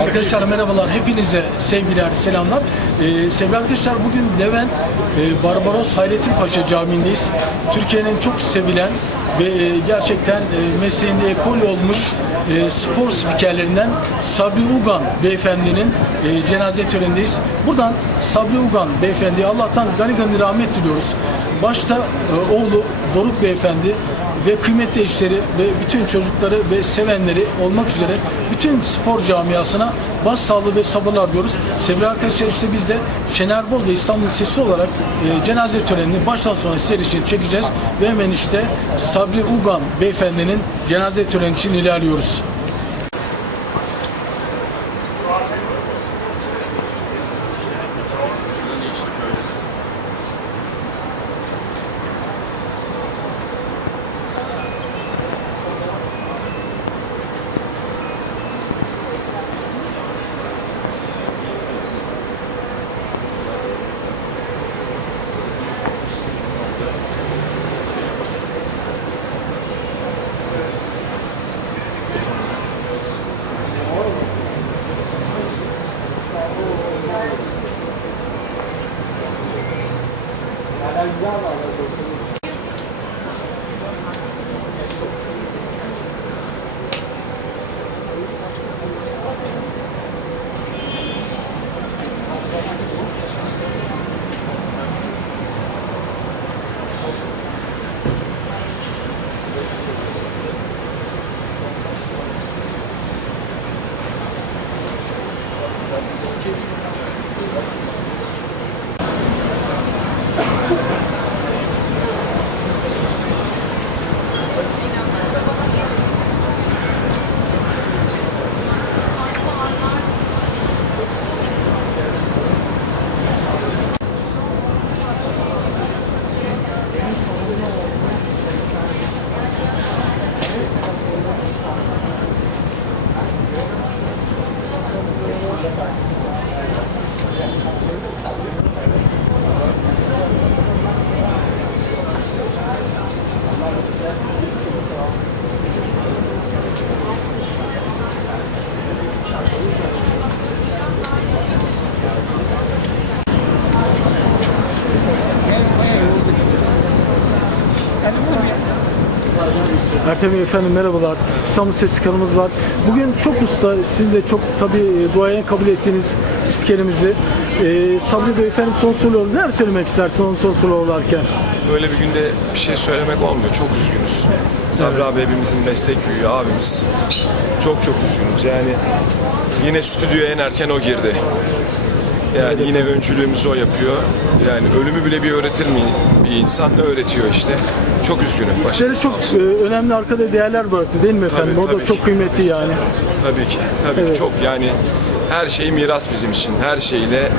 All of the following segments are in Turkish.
Arkadaşlar merhabalar, hepinize sevgiler, selamlar. Ee, sevgili arkadaşlar bugün Levent e, Barbaros Hayrettin Paşa Camii'ndeyiz. Türkiye'nin çok sevilen ve e, gerçekten e, mesleğinde ekol olmuş e, spor spikerlerinden Sabri Ugan beyefendinin e, cenaze törenindeyiz. Buradan Sabri Ugan beyefendiye Allah'tan gani gani rahmet diliyoruz. Başta e, oğlu Doruk beyefendi ve kıymetli eşleri ve bütün çocukları ve sevenleri olmak üzere bütün spor camiasına bas sağlığı ve sabırlar diyoruz. Sevgili arkadaşlar işte biz de Şener Boz ve İstanbul Sesi olarak e, cenaze törenini baştan sona sizler için çekeceğiz ve hemen işte Sabri Ugan beyefendinin cenaze töreni için ilerliyoruz. Bey efendim merhabalar. İstanbul Sesi kanalımız var. Bugün çok usta, sizin de çok tabii e, duayen kabul ettiğiniz spikerimizi. E, Sabri Bey efendim son soru oldu. Neler söylemek istersin onun son soru olarken? Böyle bir günde bir şey söylemek olmuyor. Çok üzgünüz. Sabri abi hepimizin meslek büyüğü abimiz. Çok çok üzgünüz. Yani yine stüdyoya en erken o girdi. Yani yine öncülüğümüzü o yapıyor. Yani ölümü bile bir öğretir mi bir insan? Öğretiyor işte. Çok üzgünüm. Başınız çok olsun. e, önemli arkada değerler bıraktı değil mi efendim? Tabii, o da tabii çok ki. kıymetli yani. Tabii ki. Tabii ki. Çok yani her şey miras bizim için. Her şeyle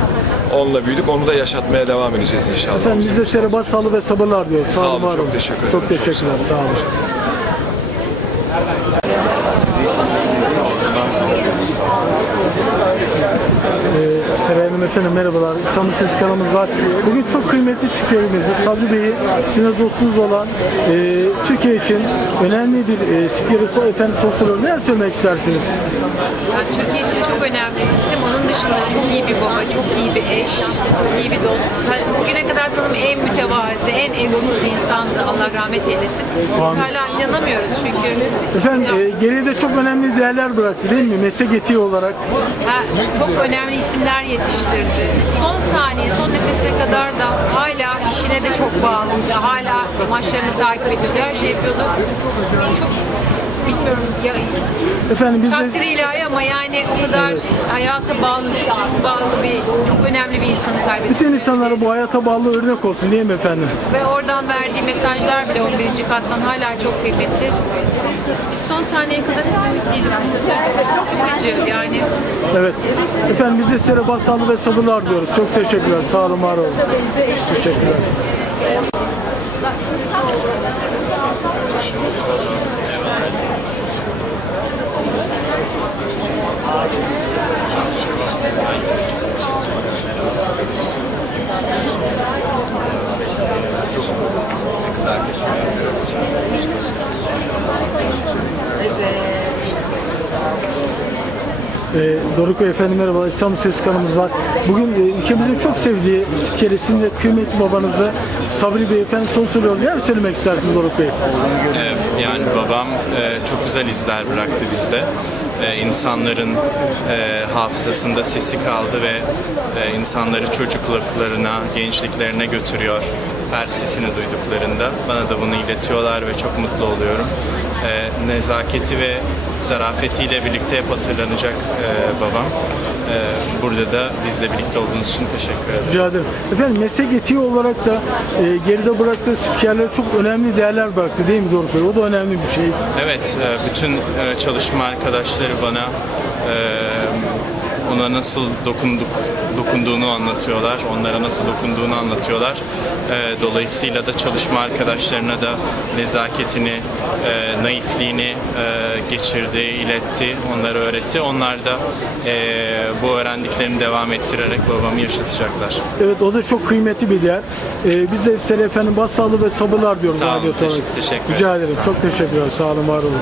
onunla büyüdük. Onu da yaşatmaya devam edeceğiz inşallah. Efendim biz de size bas sağlığı ve sabırlar diyoruz. Sağ olun, var çok teşekkür ederim. Çok Çok teşekkürler. Sağ olun. Efendim merhabalar. İstanbul Sesi kanalımız var. Bugün çok kıymetli spikerimizi Sabri Bey'i sizin dostunuz olan e, Türkiye için önemli bir e, spikeri efendim sosyoloğu neler söylemek istersiniz? Yani Türkiye için çok önemli bir isim. Onun dışında çok iyi bir baba, çok iyi bir eş, çok iyi bir dost. Bugüne kadar tanıdığım en mütevazi, en egosuz insandı. Allah rahmet eylesin. Biz Amin. hala inanamıyoruz çünkü. Efendim e, geriye de çok önemli değerler bıraktı değil mi? Meslek etiği olarak. Ha, çok önemli isimler yetiştirdi. Son saniye, son nefese kadar da hala işine de çok bağlıydı. Hala maçlarını takip ediyordu. Her şey yapıyordu. Çok bilmiyorum ya, Efendim biz de takdir ilahi ama yani o kadar hayata bağlı, bağlı bir çok önemli bir insanı kaybettik. bütün insanlara bu hayata bağlı örnek olsun değil mi efendim? Ve oradan verdiği mesajlar bile 11. kattan hala çok kıymetli. Biz son saniyeye kadar değilim. Çok acı yani. Evet. Efendim biz de size bas sağlığı ve sabırlar diyoruz. Çok teşekkürler. Sağ olun, var olun. Teşekkürler. Evet. Ee, Doruk Bey efendim merhaba. İstanbul Ses kanalımız var. Bugün e, ülkemizin çok sevdiği spikerisinin de kıymetli babanızı Sabri Bey efendi son soruyor. Neler söylemek istersiniz Doruk Bey? Ee, Yani babam e, çok güzel izler bıraktı bizde. Ee, İnsanların e, hafızasında sesi kaldı ve e, insanları çocukluklarına, gençliklerine götürüyor. Her sesini duyduklarında bana da bunu iletiyorlar ve çok mutlu oluyorum. Ee, Nezaketi ve zarafetiyle birlikte hep hatırlanacak e, babam. Ee, Burada da bizle birlikte olduğunuz için teşekkür ederim. Rica ederim. Efendim meslek etiği olarak da e, geride bıraktığı spikerler çok önemli değerler bıraktı değil mi Doruk Bey? O da önemli bir şey. Evet, e, bütün e, çalışma arkadaşları bana e, ona nasıl dokunduk dokunduğunu anlatıyorlar, onlara nasıl dokunduğunu anlatıyorlar. E, Dolayısıyla da çalışma arkadaşlarına da nezaketini, e, naifliğini e, geçirdi, iletti, onlara öğretti. Onlar da e, bu öğrendiklerini devam ettirerek babamı yaşatacaklar. Evet o da çok kıymetli bir değer. E, biz de size efendim başsağlığı ve sabırlar diyoruz. Sağ olun, teşekkür- teşekkür Rica ederim. ederim. Çok teşekkürler. Sağ olun, var olun.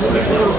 Doruk.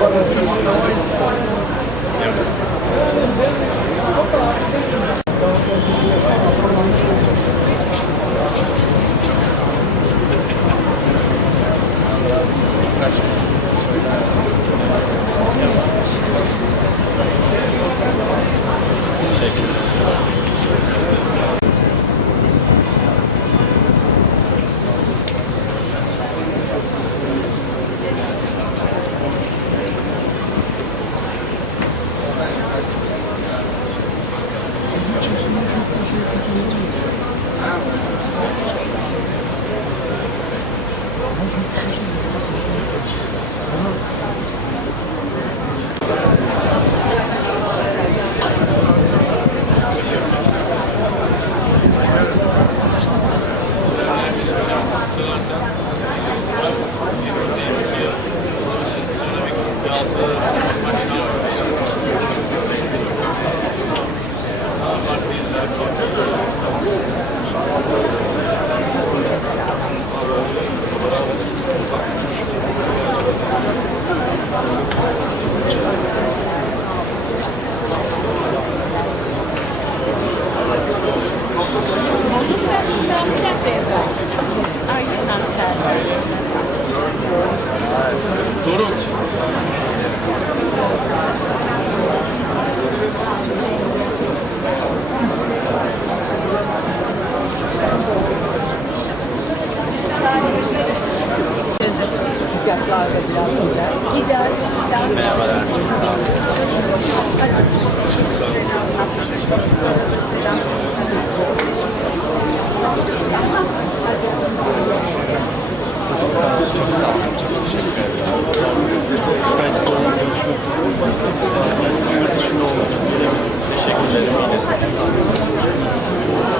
Thank you.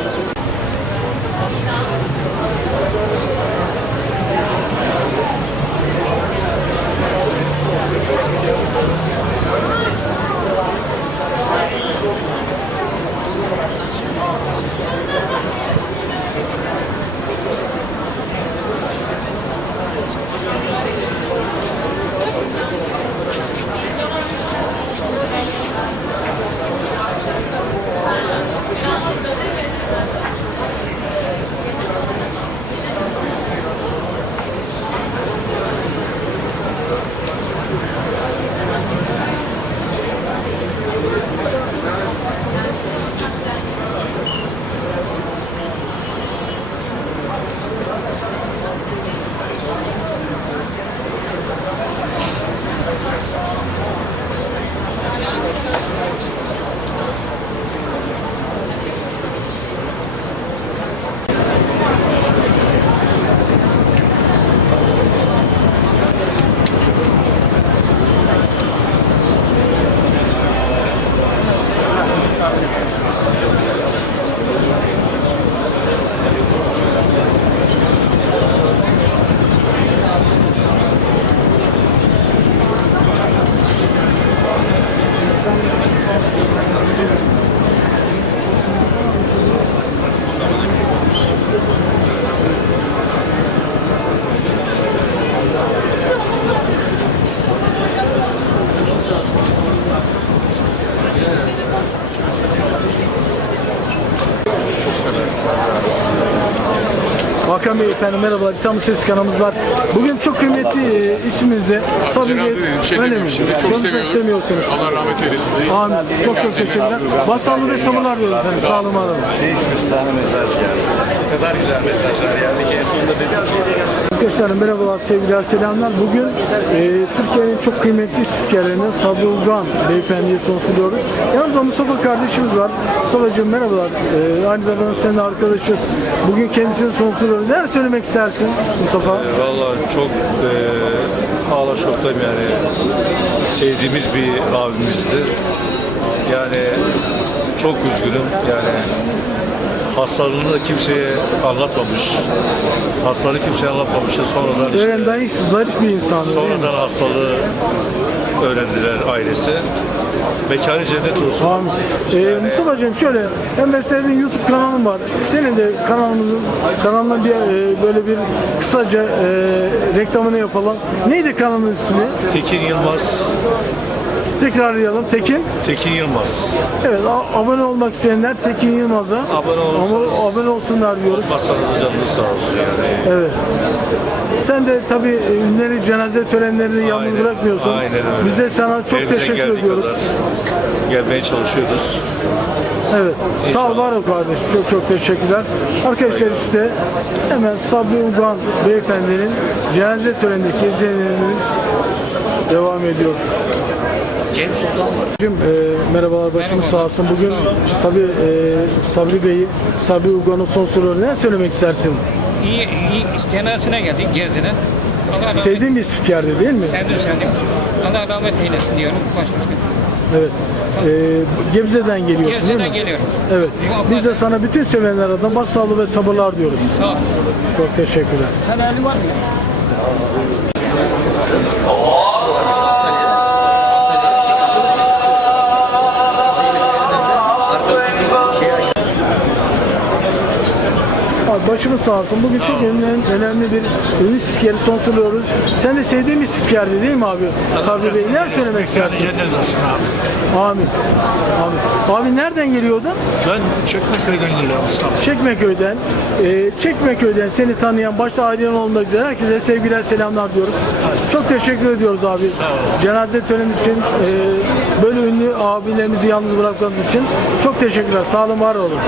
Efendim merhabalar. İstanbul Ses kanalımız var. Bugün çok kıymetli e. Bey, bir şey mi? şimdi. Çok Çok seviyorum. seviyorsunuz. Allah rahmet eylesin. Amin. Çok çok teşekkürler. Başsağlığı ve sabırlar diliyoruz efendim. Sağ olun var olun. 500 tane mesaj geldi. Ne kadar güzel mesajlar geldi ki en sonunda dedim ki Arkadaşlar merhabalar, sevgiler, selamlar. Bugün e, Türkiye'nin çok kıymetli spikerlerinden Sabri Ulgan beyefendiye son sunuyoruz. Yanımızda Mustafa kardeşimiz var. Mustafa'cığım merhabalar. E, aynı zamanda senin arkadaşız. Bugün kendisine son sunuyoruz. Neler söylemek istersin Mustafa? Vallahi çok e, hala şoktayım yani. Sevdiğimiz bir abimizdi. Yani çok üzgünüm. Yani hastalığını da kimseye anlatmamış. Hastalığı kimseye anlatmamış. Sonradan işte, Eren Dayı zarif bir insan. sonradan hastalığı öğrendiler ailesi. Mekanı cennet olsun. Amin. Ee, Mustafa'cığım şöyle, hem de senin YouTube kanalın var. Senin de kanalımızın kanalına bir e, böyle bir kısaca e, reklamını yapalım. Neydi kanalın ismi? Tekin Yılmaz. Tekrarlayalım. Tekin. Tekin Yılmaz. Evet, abone olmak isteyenler Tekin Yılmaz'a Abone olursanız- abone olsunlar diyoruz. Masanız canınız sağ olsun yani. Evet. Sen de tabii e, ünleri cenaze törenlerini yalnız bırakmıyorsun. aynen öyle. Biz de sana çok Elimizden teşekkür ediyoruz. kadar Gelmeye çalışıyoruz. Evet. Sağ ol var ol kardeş. Çok çok teşekkürler. Arkadaşlar işte hemen Sabri Ulgan beyefendinin cenaze törenindeki izlenimlerimiz devam ediyor. Cem Sultan merhabalar başımız sağ olsun. Bugün tabii e, Sabri Bey'i, Sabri Ulgan'ın son soruları ne söylemek istersin? İyi, iyi cenazesine geldik Gerze'den. Allah rahmet Sevdiğin bir spikerdi değil mi? Sevdim sevdim. Allah rahmet eylesin diyorum başımızda. Evet. E, Gebze'den geliyorsun değil Gerze'den mi? geliyorum. Evet. Biz de sana bütün sevenler adına başsağlığı ve sabırlar diyoruz. Sağ ol. Çok teşekkürler. Sen elin var mı? Başımız sağ olsun. Bugün çok önemli, önemli bir ünlü spikeri son suluyoruz. Sen de sevdiğin bir spikerdi değil mi abi? Sabri Bey. Neler söylemek isterdin? Cennet olsun abi. Amin. Amin. Abi nereden geliyordun? Ben Çekmeköy'den geliyorum İstanbul. Çekmeköy'den. Ee, Çekmeköy'den seni tanıyan, başta ailen olmak üzere herkese sevgiler, selamlar diyoruz. Çok teşekkür ediyoruz abi. Cenaze töreni için, e, böyle ünlü abilerimizi yalnız bırakmadığınız için çok teşekkürler. Sağ olun, var olun.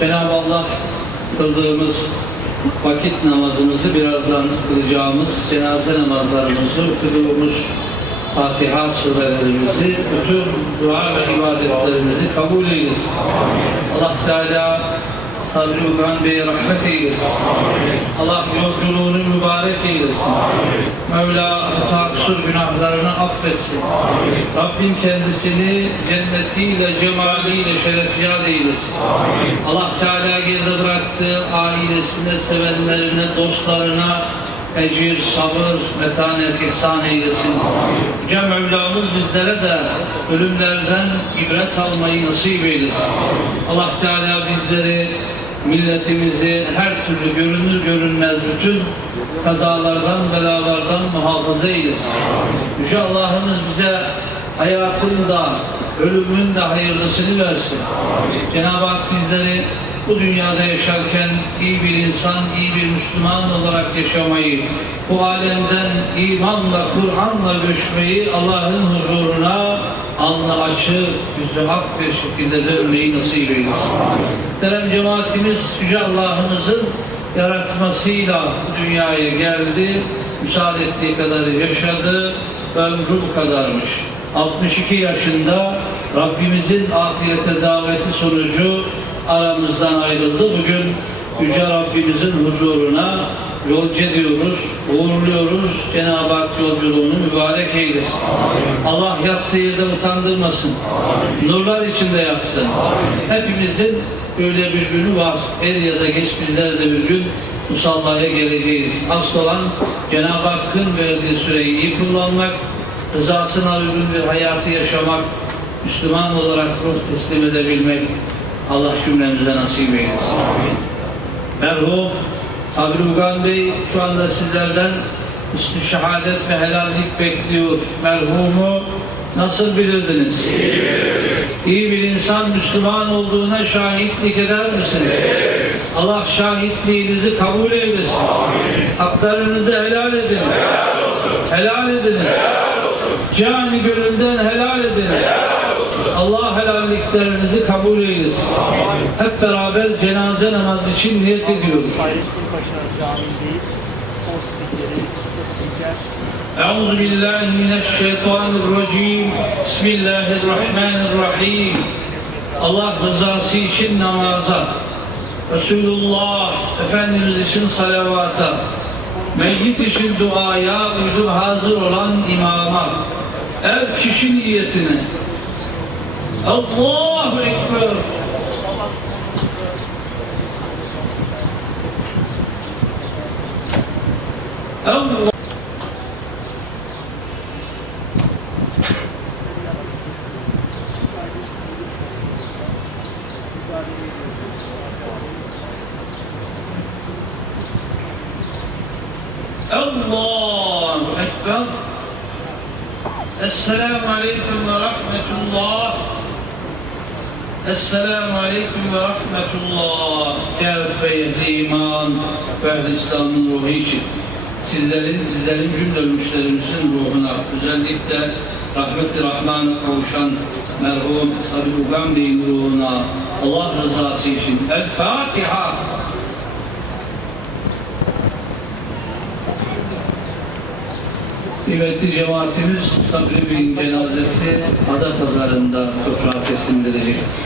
Cenab-ı Allah kıldığımız vakit namazımızı birazdan kılacağımız cenaze namazlarımızı okuduğumuz Fatiha surelerimizi, bütün dua ve ibadetlerimizi kabul eylesin. Allah Teala Sabri Ugan Bey'e rahmet eylesin. Allah yolculuğunu mübarek eylesin. Mevla hata kusur günahlarını affetsin. Rabbim kendisini cennetiyle, cemaliyle şerefyat eylesin. Allah Teala geride bıraktığı ailesine, sevenlerine, dostlarına ecir, sabır, metanet ihsan eylesin. Yüce Mevlamız bizlere de ölümlerden ibret almayı nasip eylesin. Allah Teala bizleri milletimizi her türlü görünür görünmez bütün kazalardan, belalardan muhafaza eylesin. Yüce Allah'ımız bize hayatın da, ölümün de hayırlısını versin. Cenab-ı Hak bizleri bu dünyada yaşarken iyi bir insan, iyi bir Müslüman olarak yaşamayı, bu alemden imanla, Kur'an'la göçmeyi Allah'ın huzuruna alnı açık, yüzü hak bir şekilde dönmeyi nasip eylesin. Muhterem cemaatimiz Yüce Allah'ımızın yaratmasıyla bu dünyaya geldi, müsaade ettiği kadar yaşadı, ömrü bu kadarmış. 62 yaşında Rabbimizin ahirete daveti sonucu aramızdan ayrıldı. Bugün Yüce Rabbimizin huzuruna yolcu ediyoruz, uğurluyoruz. Cenab-ı Hak yolculuğunu mübarek eylesin. Allah yattığı yerde utandırmasın. Nurlar içinde yatsın. Hepimizin böyle bir günü var. Er ya da geç bizler de bir gün musallaya geleceğiz. Asıl olan Cenab-ı Hakk'ın verdiği süreyi iyi kullanmak, rızasına uygun bir hayatı yaşamak, Müslüman olarak ruh teslim edebilmek Allah cümlemize nasip eylesin. Merhum Sabri Ugan Bey şu anda sizlerden üstü şehadet ve helallik bekliyor. Merhumu nasıl bilirdiniz? İyi bir insan Müslüman olduğuna şahitlik eder misiniz? Allah şahitliğinizi kabul eylesin. Haklarınızı helal edin. Helal edin. Cani gönülden helal edin. Allah helalliklerinizi kabul eylesin. Hep beraber cenaze namazı için niyet ediyoruz. أعوذ بالله من الشيطان الرجيم بسم الله الرحمن الرحيم Allah rızası için namaza Resulullah Efendimiz için salavata Meyyit için duaya uydu hazır olan imama Her kişi niyetine Allahu Ekber Allah الله أكبر. السلام عليكم ورحمة الله. Esselamu Aleyküm ve Rahmetullah. Tevfe iman ve İslam'ın ruhu için. Sizlerin, bizlerin cümle müşterimizin ruhuna özellikle rahmeti rahmana kavuşan merhum Sabi Ugan Bey'in ruhuna Allah rızası için El Fatiha. Kıymetli cemaatimiz Sabri Bey'in cenazesi Ada Pazarı'nda toprağa teslim edilecektir.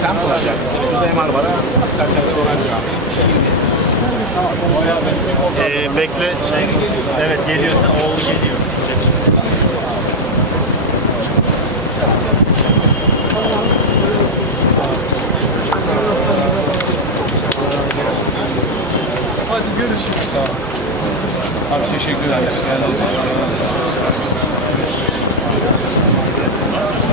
Sen konuşacaksın. Kuzey Marmara, sen de Orhan Ee, bekle şey. Evet geliyor sen oğlu geliyor. Hadi görüşürüz. Abi teşekkür ederim.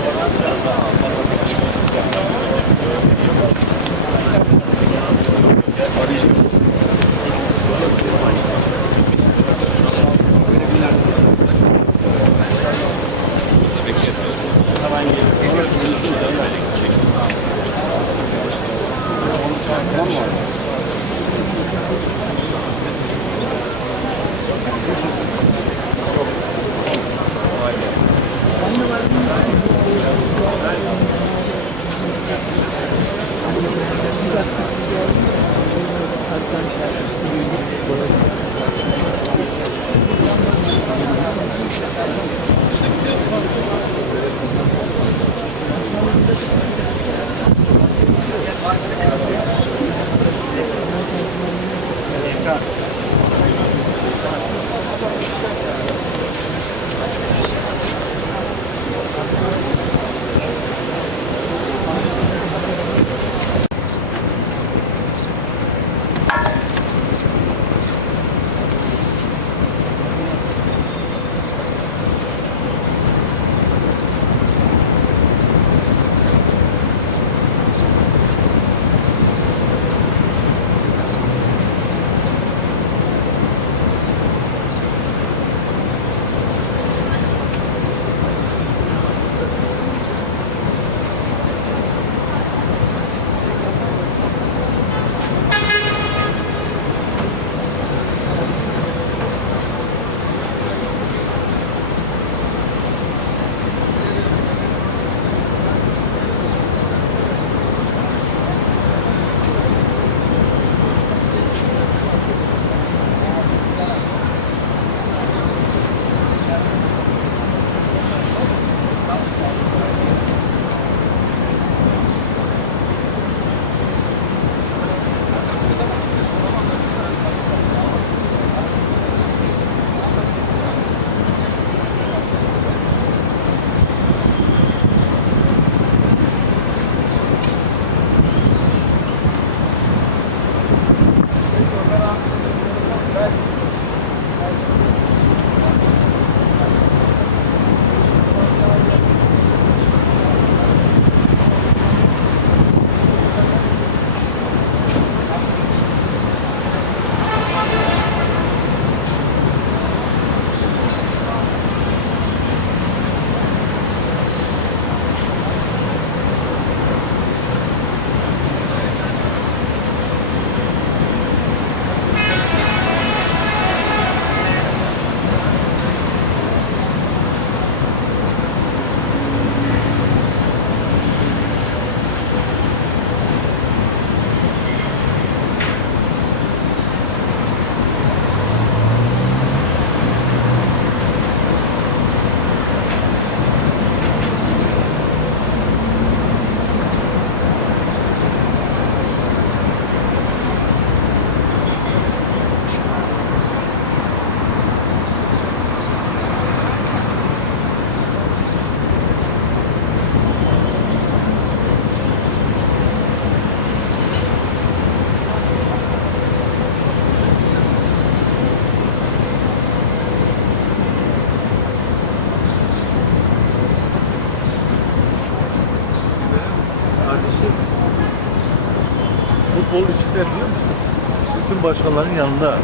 Başkanların yanında